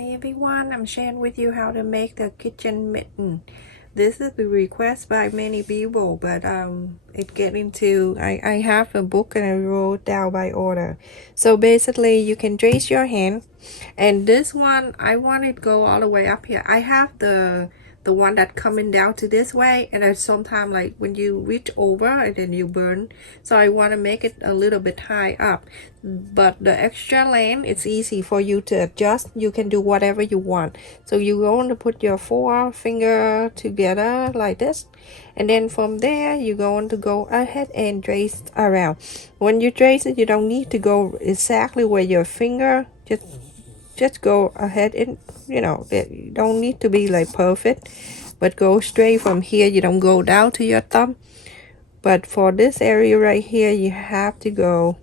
Hi everyone, I'm sharing with you how to make the kitchen mitten. This is the request by many people, but it get into I have a book and I wrote down by order. So basically you can trace your hand, and this one I want it go all the way up here. I have the one that coming down to this way, and I sometimes like when you reach over and then you burn, so I want to make it a little bit high up, but the extra length it's easy for you to adjust. You can do whatever you want. So you're going to put your forefinger together like this, and then from there you're going to go ahead and trace around. When you trace it, you don't need to go exactly where your finger, just go ahead and you don't need to be like perfect, but go straight from here. You don't go down to your thumb, but for this area right here you have to go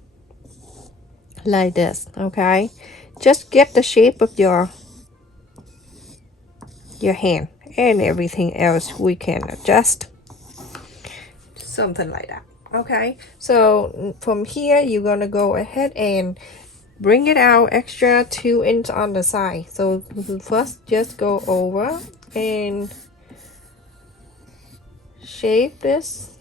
like this. Okay, just get the shape of your hand, and everything else we can adjust, something like that. Okay, so from here you're gonna go ahead and bring it out extra 2 inches on the side. So first just go over and shape this.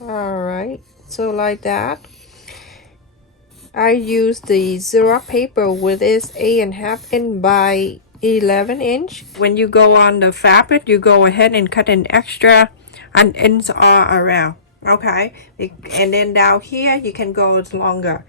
All right, so like that. I use the Xerox paper with this 8.5 inch by 11 inch. When you go on the fabric, you go ahead and cut an extra an inch all around. Okay, and then down here you can go longer.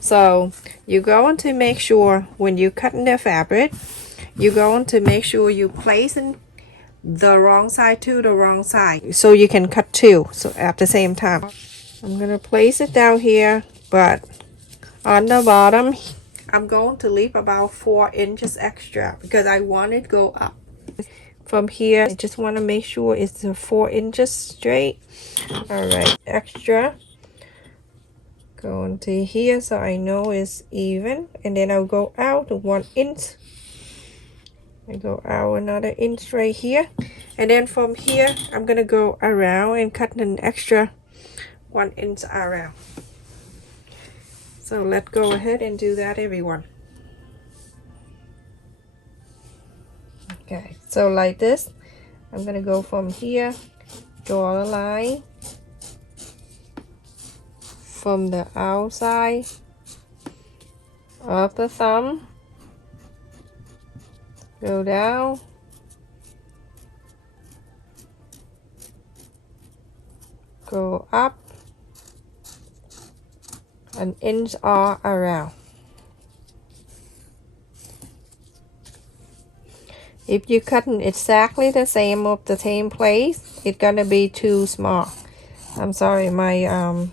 So you're going to make sure when you're cutting the fabric, you're going to make sure you placing the wrong side to the wrong side, so you can cut two so at the same time. I'm gonna place it down here, but on the bottom I'm going to leave about 4 inches extra because I want it to go up. From here I just want to make sure it's 4 inches straight. All right, extra going to here so I know it's even, and then I'll go out 1 inch. I go out another inch right here, and then from here I'm gonna go around and cut an extra 1 inch around. So let's go ahead and do that, everyone. Okay, so like this, I'm gonna go from here, draw a line from the outside of the thumb, go down, go up 1 inch all around. If you cut exactly the same of the same place, it's gonna be too small. I'm sorry, my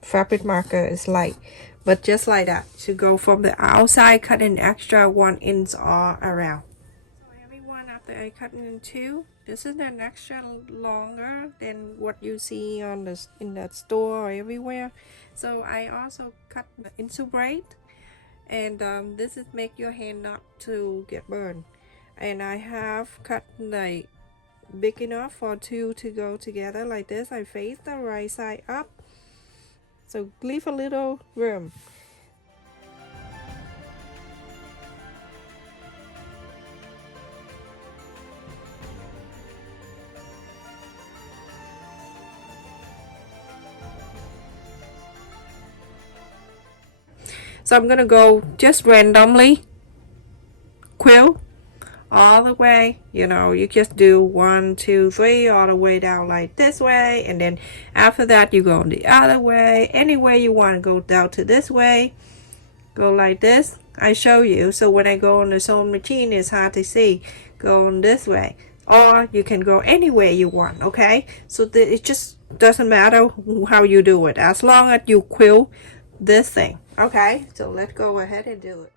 fabric marker is light, but just like that, to go from the outside, cut an extra 1 inch all around. So everyone, after I cut in two, this is an extra longer than what you see on in the store or everywhere. So I also cut the Insul-Bright, and this is make your hand not to get burned. And I have cut like big enough for two to go together like this. I face the right side up, so leave a little room. So I'm gonna go just randomly quilt all the way. You just do 1 2 3 all the way down like this way, and then after that you go the other way. Any way you want to go down to this way, go like this. I show you, so when I go on the sewing machine it's hard to see. Go on this way, or you can go anywhere you want. Okay, so it just doesn't matter how you do it, as long as you quilt this thing. Okay, so let's go ahead and do it.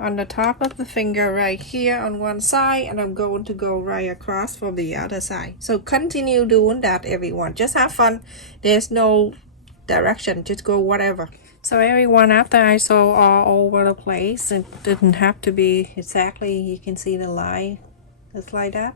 on the top of the finger right here on one side, and I'm going to go right across from the other side. So continue doing that, everyone. Just have fun. There's no direction, just go whatever. So everyone, after I sew all over the place, it didn't have to be exactly, you can see the line just like that.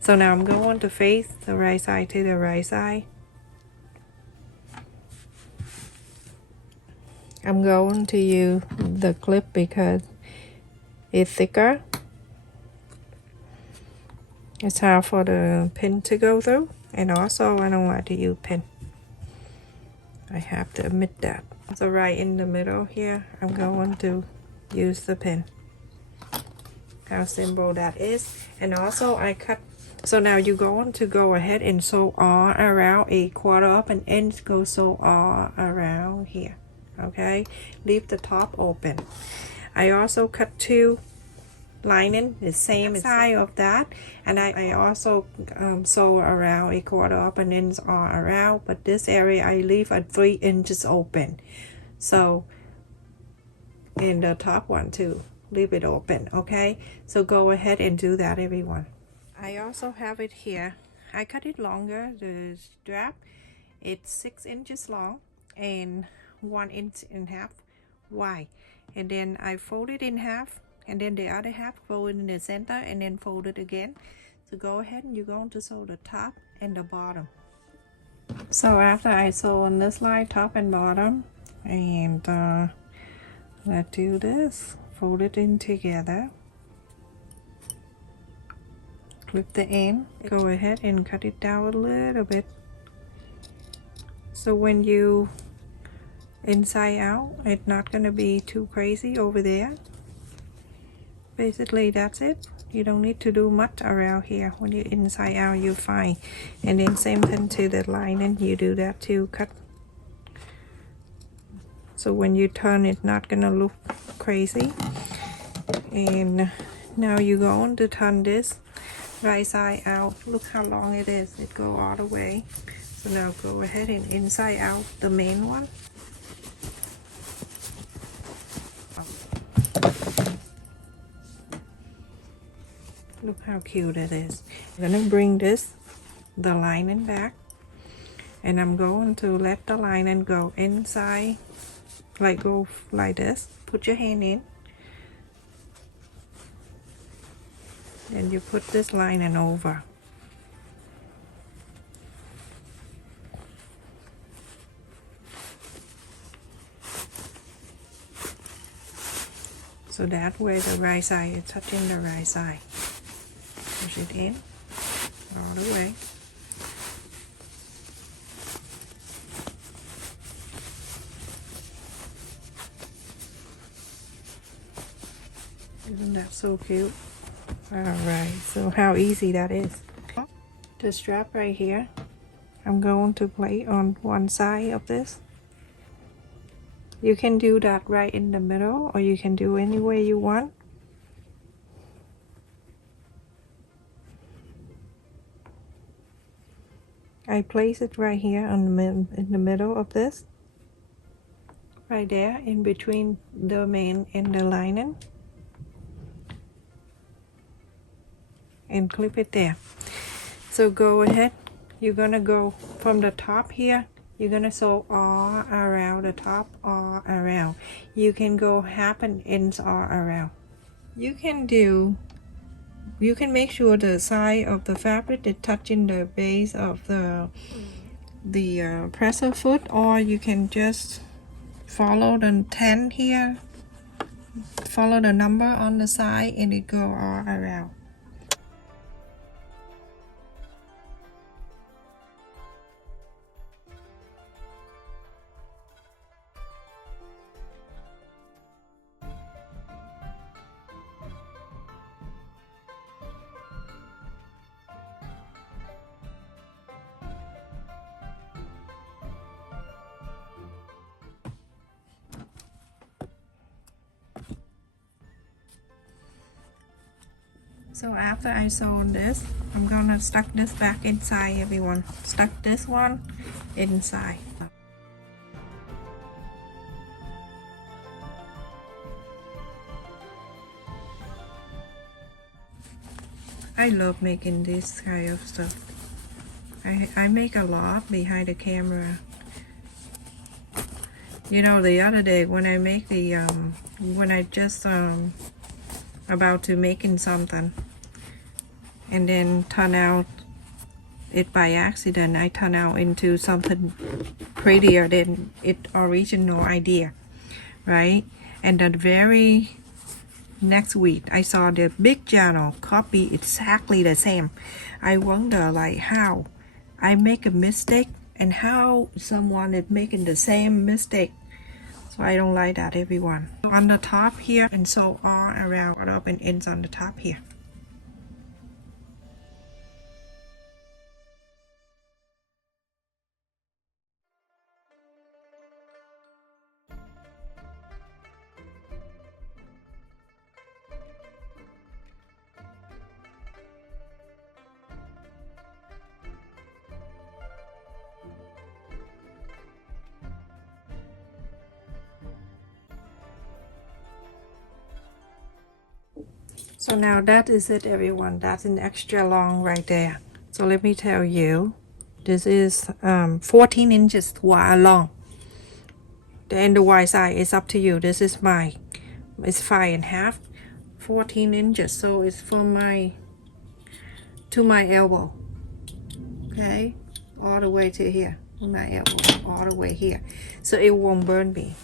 So now I'm going to face the right side to the right side. I'm going to use the clip because it's thicker. It's hard for the pin to go through, and also I don't like to use pin. I have to admit that. So right in the middle here, I'm going to use the pin. How simple that is. And also I cut. So now you're going to go ahead and sew all around a quarter up and ends, go sew all around here. Okay, leave the top open. I also cut two lining the same side of that, and I also sew around a quarter up and ends all around, but this area I leave at 3 inches open. So in the top one too, leave it open. Okay, so go ahead and do that, everyone. I also have it here. I cut it longer. The strap, it's 6 inches long and 1.5 inches wide, and then I fold it in half, and then the other half fold it in the center and then fold it again. So go ahead and you're going to sew the top and the bottom. So after I sew on this line, top and bottom, and let's do this, fold it in together, clip the end, go ahead and cut it down a little bit, so when you inside out, it's not gonna be too crazy over there. Basically that's it. You don't need to do much around here. When you inside out, you're fine. And then same thing to the lining, you do that too. Cut, so when you turn, it's not gonna look crazy. And now you're going to turn this right side out. Look how long it is. It go all the way. So now go ahead and inside out the main one. Look how cute it is. I'm gonna bring this, the lining back, and I'm going to let the lining go inside, like go like this. Put your hand in, and you put this lining over. So that way the right side is touching the right side. Push it in all the way. Isn't that so cute? Alright, so how easy that is. The strap right here, I'm going to play on one side of this. You can do that right in the middle, or you can do any way you want. I place it right here on in the middle of this, right there in between the main and the lining, and clip it there. So go ahead, you're gonna go from the top here, you're gonna sew all around the top, all around. You can go half an inch all around. You can make sure the side of the fabric is touching the base of the presser foot, or you can just follow the 10 here, follow the number on the side, and it go all around. So after I sew this, I'm gonna stuck this back inside, everyone. Stuck this one inside. I love making this kind of stuff. I make a lot behind the camera. You know, the other day when I make the when I just about to making something and then turn out it by accident, I turn out into something prettier than its original idea, right? And the very next week I saw the big channel copy exactly the same. I wonder like how I make a mistake and how someone is making the same mistake. So I don't like that, everyone. On the top here and sew all around up and ends on the top here. So now that is it, everyone. That's an extra long right there. So let me tell you, this is 14 inches wide long. And the wide side is up to you. This is my, it's 5.5, 14 inches. So it's from my, to my elbow. Okay, all the way to here, my elbow, all the way here. So it won't burn me.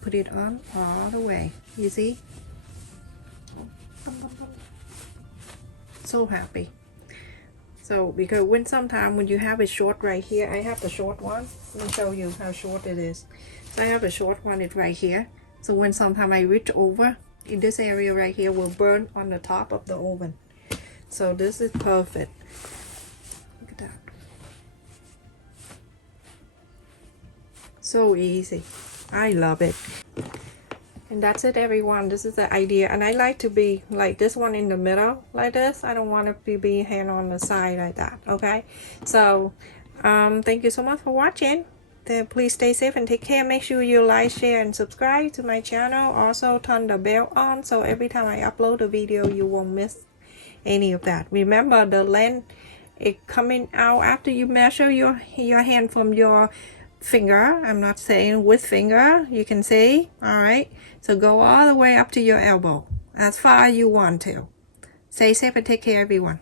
Put it on all the way. You see? So happy. So because when sometimes when you have it short right here, I have the short one. Let me show you how short it is. So I have the short one, it's right here. So when sometimes I reach over in this area right here will burn on the top of the oven. So this is perfect. Look at that. So easy. I love it. And that's it, everyone. This is the idea, and I like to be like this one in the middle like this. I don't want to be hand on the side like that. Okay, so thank you so much for watching. Then please stay safe and take care. Make sure you like, share, and subscribe to my channel. Also turn the bell on so every time I upload a video you won't miss any of that. Remember the length it coming out after you measure your hand from your finger. I'm not saying with finger, you can see. All right, so go all the way up to your elbow as far as you want to. Stay safe and take care, everyone.